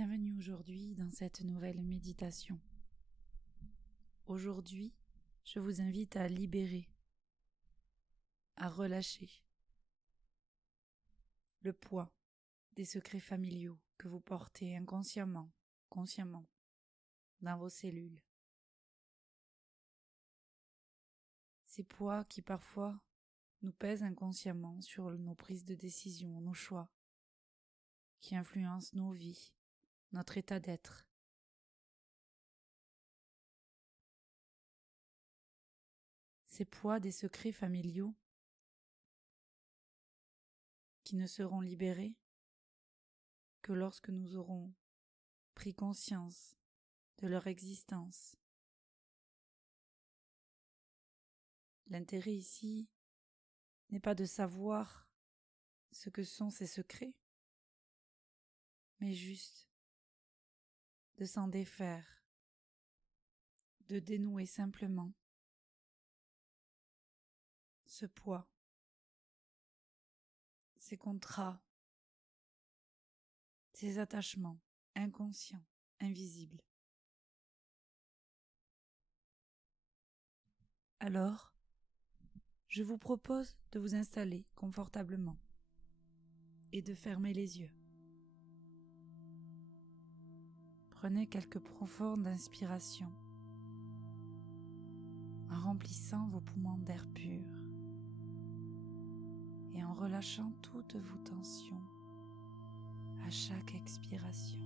Bienvenue aujourd'hui dans cette nouvelle méditation. Aujourd'hui, je vous invite à libérer, à relâcher le poids des secrets familiaux que vous portez inconsciemment, consciemment, dans vos cellules. Ces poids qui parfois nous pèsent inconsciemment sur nos prises de décision, nos choix, qui influencent nos vies, notre état d'être. Ces poids des secrets familiaux qui ne seront libérés que lorsque nous aurons pris conscience de leur existence. L'intérêt ici n'est pas de savoir ce que sont ces secrets, mais juste de s'en défaire, de dénouer simplement ce poids, ces contrats, ces attachements inconscients, invisibles. Alors, je vous propose de vous installer confortablement et de fermer les yeux. Prenez quelques profondes inspirations en remplissant vos poumons d'air pur et en relâchant toutes vos tensions à chaque expiration.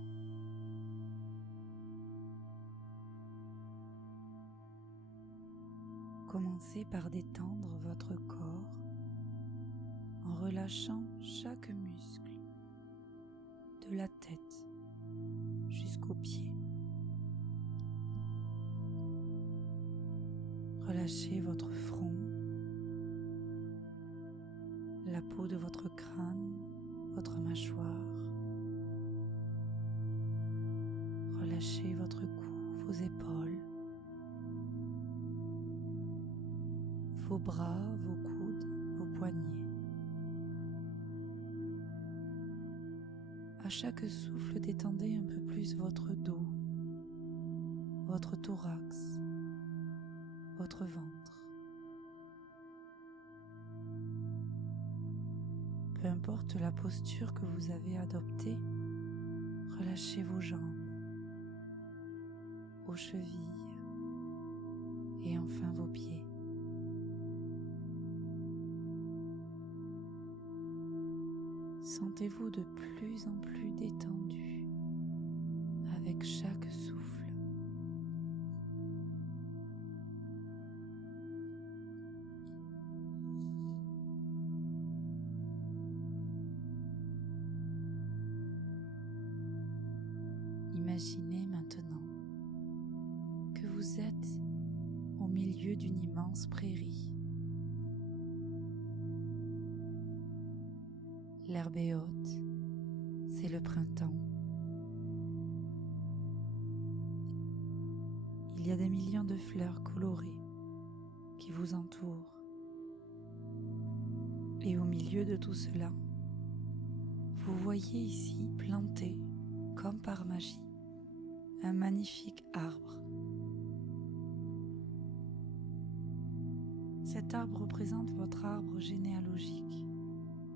Commencez par détendre votre corps en relâchant chaque muscle, de la tête jusqu'aux pieds. Relâchez votre front, la peau de votre crâne, votre mâchoire. Relâchez votre cou, vos épaules, vos bras, vos coudes, vos poignets. À chaque souffle, détendez un peu plus votre dos, votre thorax, votre ventre. Peu importe la posture que vous avez adoptée, relâchez vos jambes, vos chevilles et enfin vos pieds. Sentez-vous de plus en plus détendu avec chaque souffle. Imaginez maintenant que vous êtes au milieu d'une immense prairie. L'herbe est haute, c'est le printemps. Il y a des millions de fleurs colorées qui vous entourent. Et au milieu de tout cela, vous voyez ici planté, comme par magie, un magnifique arbre. Cet arbre représente votre arbre généalogique,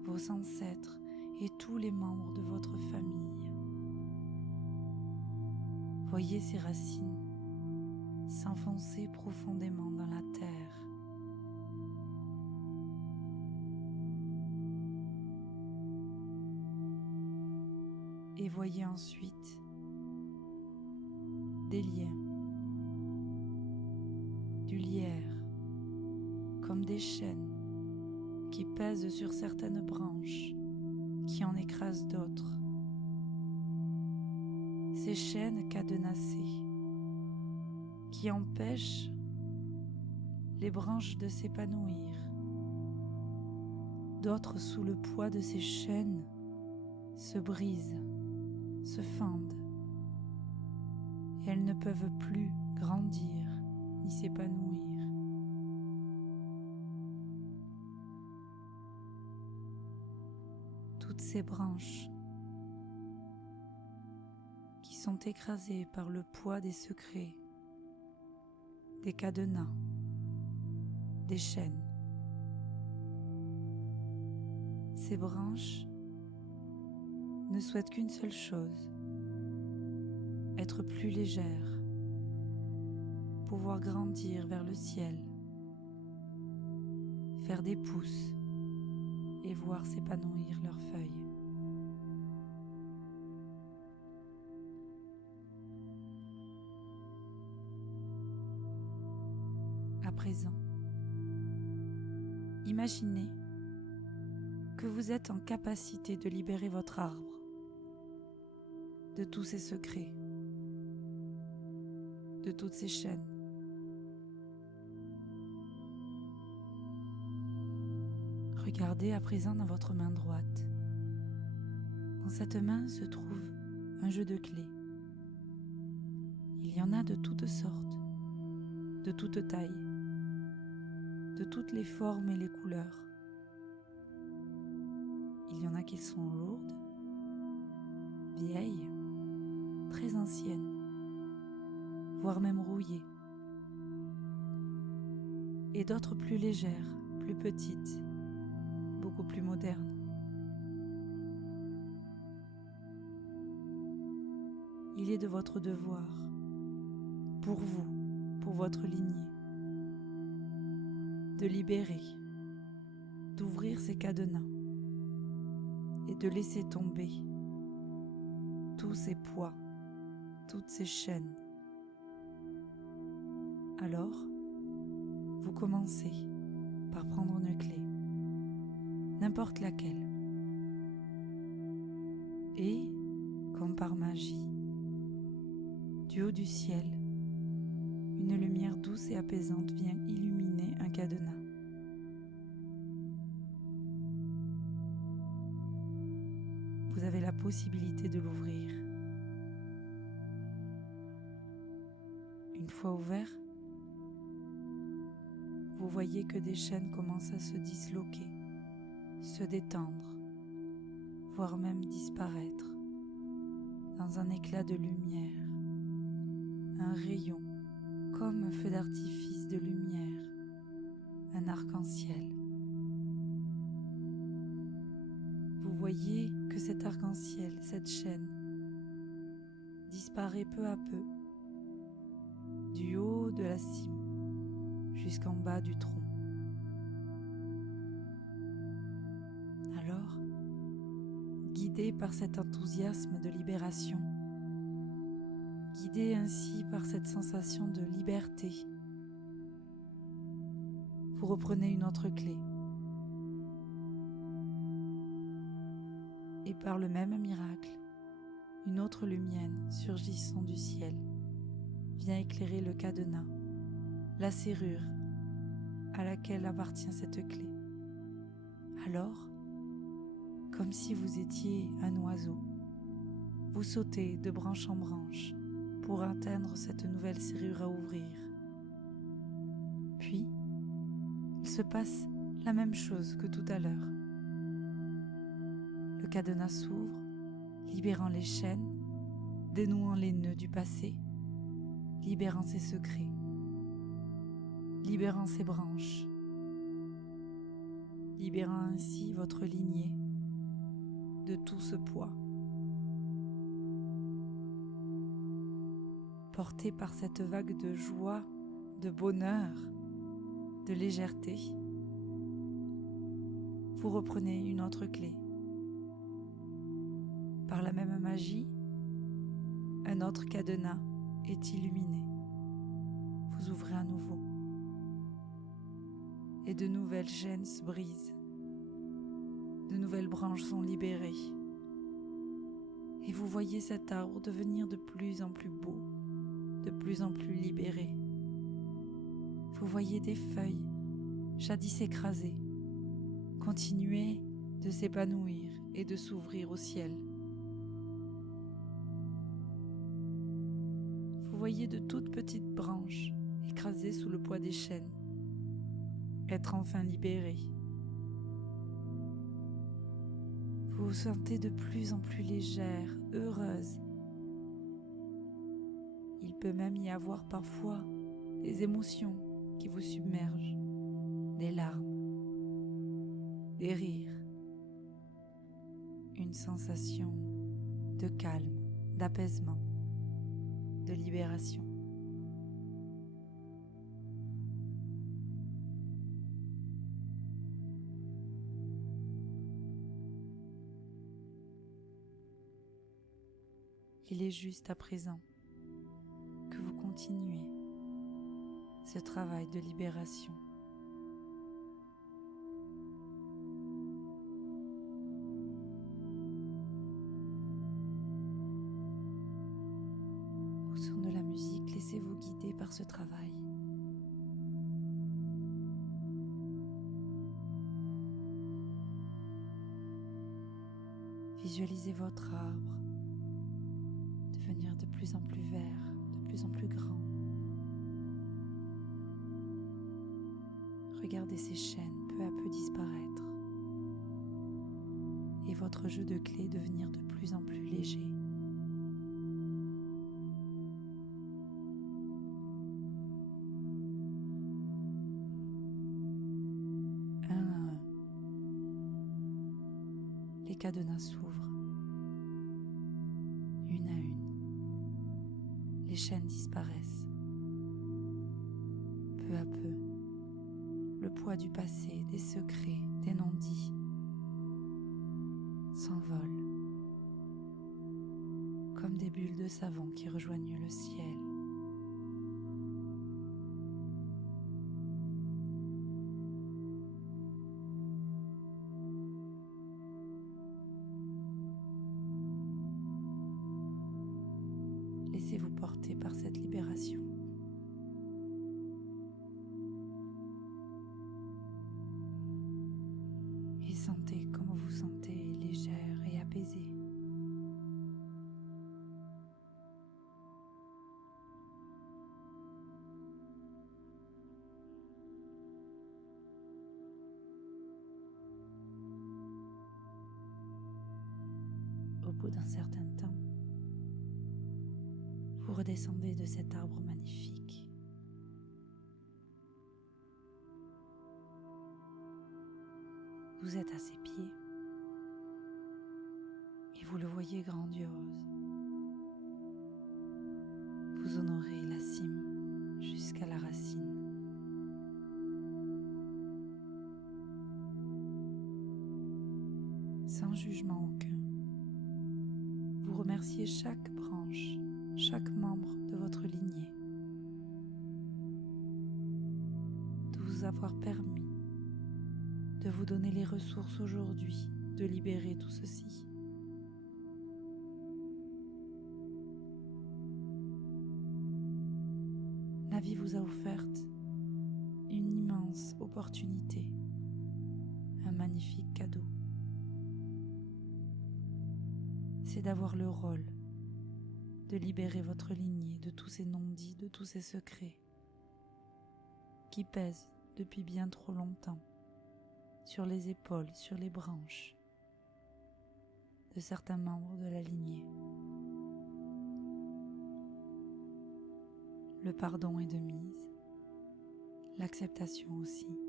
vos ancêtres et tous les membres de votre famille. Voyez ces racines s'enfoncer profondément dans la terre. Et voyez ensuite des liens, du lierre, comme des chaînes qui pèsent sur certaines branches, qui en écrasent d'autres. Ces chaînes cadenassées qui empêchent les branches de s'épanouir. D'autres, sous le poids de ces chaînes, se brisent, se fendent, et elles ne peuvent plus grandir ni s'épanouir. Toutes ces branches sont écrasés par le poids des secrets, des cadenas, des chaînes. Ces branches ne souhaitent qu'une seule chose, être plus légères, pouvoir grandir vers le ciel, faire des pousses et voir s'épanouir leurs feuilles. À présent, imaginez que vous êtes en capacité de libérer votre arbre de tous ses secrets, de toutes ses chaînes. Regardez à présent dans votre main droite. Dans cette main se trouve un jeu de clés. Il y en a de toutes sortes, de toutes tailles, de toutes les formes et les couleurs. Il y en a qui sont lourdes, vieilles, très anciennes, voire même rouillées, et d'autres plus légères, plus petites, beaucoup plus modernes. Il est de votre devoir, pour vous, pour votre lignée, de libérer, d'ouvrir ces cadenas et de laisser tomber tous ces poids, toutes ces chaînes. Alors, vous commencez par prendre une clé, n'importe laquelle, et, comme par magie, du haut du ciel, une lumière douce et apaisante vient illuminer un cadenas. Vous avez la possibilité de l'ouvrir. Une fois ouvert, vous voyez que des chaînes commencent à se disloquer, se détendre, voire même disparaître dans un éclat de lumière, un rayon comme un feu d'artifice de lumière, un arc-en-ciel. Vous voyez que cet arc-en-ciel, cette chaîne, disparaît peu à peu du haut de la cime jusqu'en bas du tronc. Alors, guidé par cet enthousiasme de libération, guidé ainsi par cette sensation de liberté, vous reprenez une autre clé. Et par le même miracle, une autre lumière surgissant du ciel vient éclairer le cadenas, la serrure à laquelle appartient cette clé. Alors, comme si vous étiez un oiseau, vous sautez de branche en branche pour atteindre cette nouvelle serrure à ouvrir. Puis, il se passe la même chose que tout à l'heure. Le cadenas s'ouvre, libérant les chaînes, dénouant les nœuds du passé, libérant ses secrets, libérant ses branches, libérant ainsi votre lignée de tout ce poids. Porté par cette vague de joie, de bonheur, de légèreté, vous reprenez une autre clé. Par la même magie, un autre cadenas est illuminé. Vous ouvrez à nouveau et de nouvelles chaînes se brisent. De nouvelles branches sont libérées. Et vous voyez cet arbre devenir de plus en plus beau, de plus en plus libéré. Vous voyez des feuilles, jadis écrasées, continuer de s'épanouir et de s'ouvrir au ciel. Vous voyez de toutes petites branches écrasées sous le poids des chaînes, être enfin libérées. Vous vous sentez de plus en plus légère, heureuse, Il peut même y avoir parfois des émotions qui vous submergent, des larmes, des rires, une sensation de calme, d'apaisement, de libération. Il est juste à présent que vous continuez ce travail de libération. Au son de la musique, laissez-vous guider par ce travail. Visualisez votre arbre devenir de plus en plus vert, de plus en plus grand. Regardez ces chaînes peu à peu disparaître et votre jeu de clés devenir de plus en plus léger. Un à un, les cadenas s'ouvrent. Une à une, les chaînes disparaissent. Peu à peu, le poids du passé, des secrets, des non-dits s'envole comme des bulles de savon qui rejoignent le ciel. Laissez-vous porter par cette libération. Et sentez comment vous sentez légère et apaisée. Au bout d'un certain temps, vous redescendez de cet arbre magnifique. Vous êtes à ses pieds et vous le voyez grandiose. Vous honorez la cime jusqu'à la racine. Sans jugement aucun, vous remerciez chaque branche, chaque membre de votre lignée de vous avoir permis de vous donner les ressources aujourd'hui de libérer tout ceci. La vie vous a offert une immense opportunité, un magnifique cadeau. C'est d'avoir le rôle de libérer votre lignée de tous ces non-dits, de tous ces secrets qui pèsent depuis bien trop longtemps sur les épaules, sur les branches de certains membres de la lignée. Le pardon est de mise, l'acceptation aussi.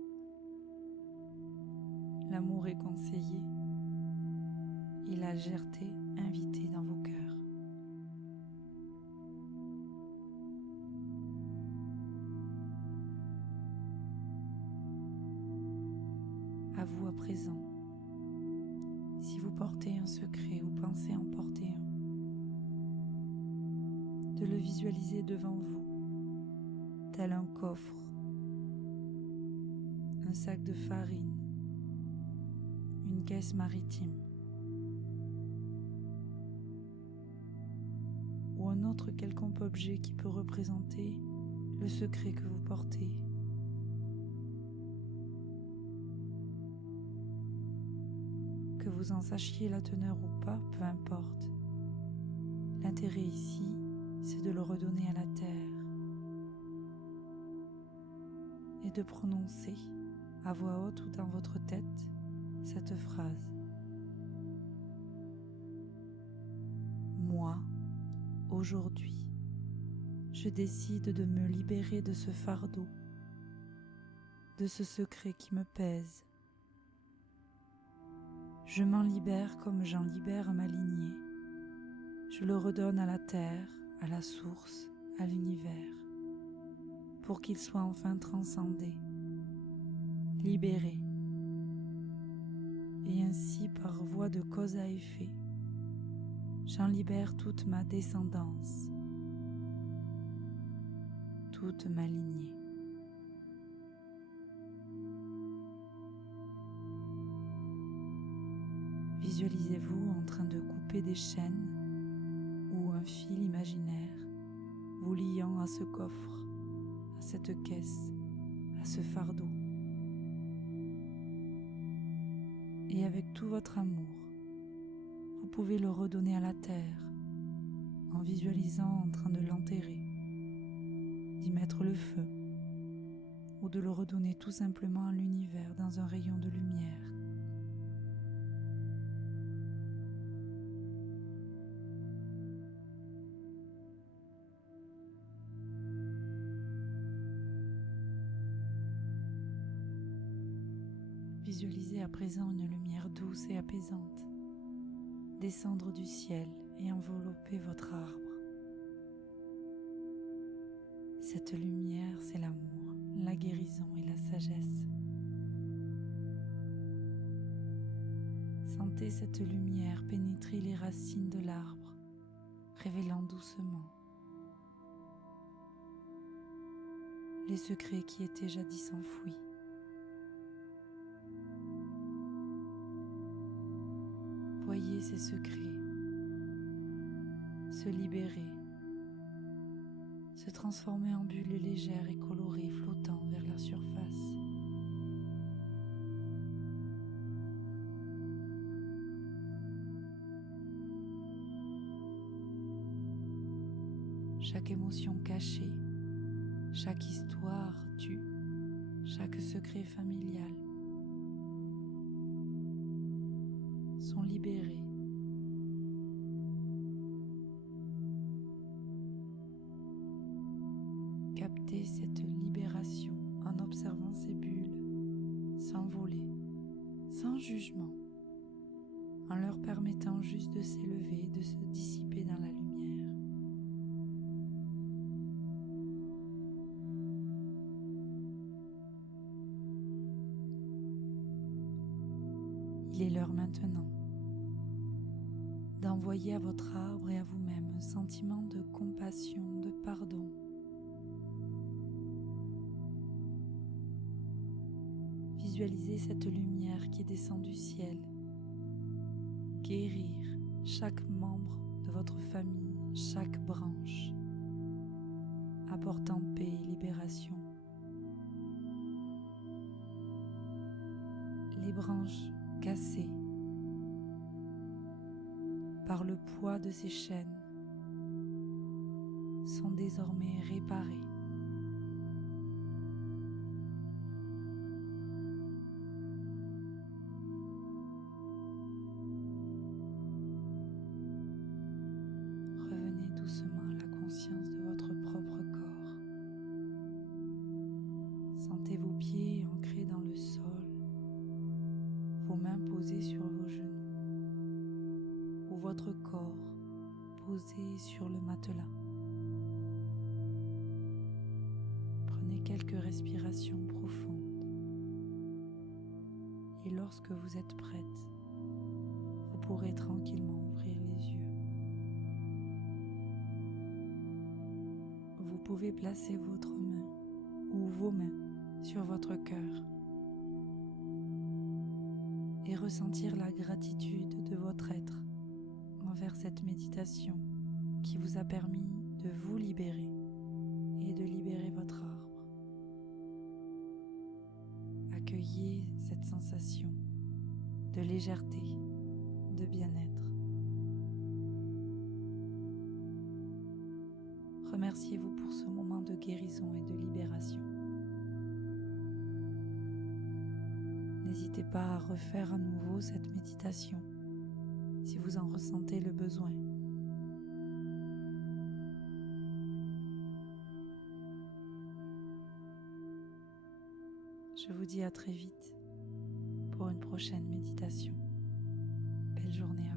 L'amour est conseillé et la légèreté invitée dans vos cœurs. À vous à présent, si vous portez un secret ou pensez en porter un, de le visualiser devant vous, tel un coffre, un sac de farine, une caisse maritime ou un autre quelconque objet qui peut représenter le secret que vous portez. Que vous en sachiez la teneur ou pas, peu importe. L'intérêt ici, c'est de le redonner à la terre et de prononcer à voix haute ou dans votre tête cette phrase. Moi, aujourd'hui, je décide de me libérer de ce fardeau, de ce secret qui me pèse. Je m'en libère comme j'en libère ma lignée. Je le redonne à la terre, à la source, à l'univers, pour qu'il soit enfin transcendé, libéré. Et ainsi, par voie de cause à effet, j'en libère toute ma descendance, toute ma lignée. Visualisez-vous en train de couper des chaînes ou un fil imaginaire vous liant à ce coffre, à cette caisse, à ce fardeau. Et avec tout votre amour, vous pouvez le redonner à la terre en visualisant en train de l'enterrer, d'y mettre le feu ou de le redonner tout simplement à l'univers dans un rayon de lumière. Visualisez à présent une lumière douce et apaisante descendre du ciel et envelopper votre arbre. Cette lumière, c'est l'amour, la guérison et la sagesse. Sentez cette lumière pénétrer les racines de l'arbre, révélant doucement les secrets qui étaient jadis enfouis. Voyez ces secrets se libérer, se transformer en bulles légères et colorées flottant vers la surface. Chaque émotion cachée, chaque histoire tue, chaque secret familial sont libérés. Captez cette libération en observant ces bulles s'envoler sans jugement, en leur permettant juste de s'élever et de se dissiper dans la lumière. Il est l'heure maintenant d'envoyer à votre arbre et à vous-même un sentiment de compassion, de pardon. Visualisez cette lumière qui descend du ciel, guérir chaque membre de votre famille, chaque branche, apportant paix et libération. Les branches cassées par le poids de ces chaînes sont désormais réparées. Revenez doucement à la conscience de votre propre corps. Sentez vos pieds ancrés dans le sol, vos mains posées sur vos genoux, ou votre corps posé sur le matelas. Prenez quelques respirations profondes et lorsque vous êtes prête, vous pourrez tranquillement ouvrir les yeux. Vous pouvez placer votre main ou vos mains sur votre cœur et ressentir la gratitude de votre être envers cette méditation qui vous a permis de vous libérer et de libérer votre arbre. Accueillez cette sensation de légèreté, de bien-être. Remerciez-vous pour ce moment de guérison et de libération. N'hésitez pas à refaire à nouveau cette méditation si vous en ressentez le besoin. Je vous dis à très vite pour une prochaine méditation. Belle journée.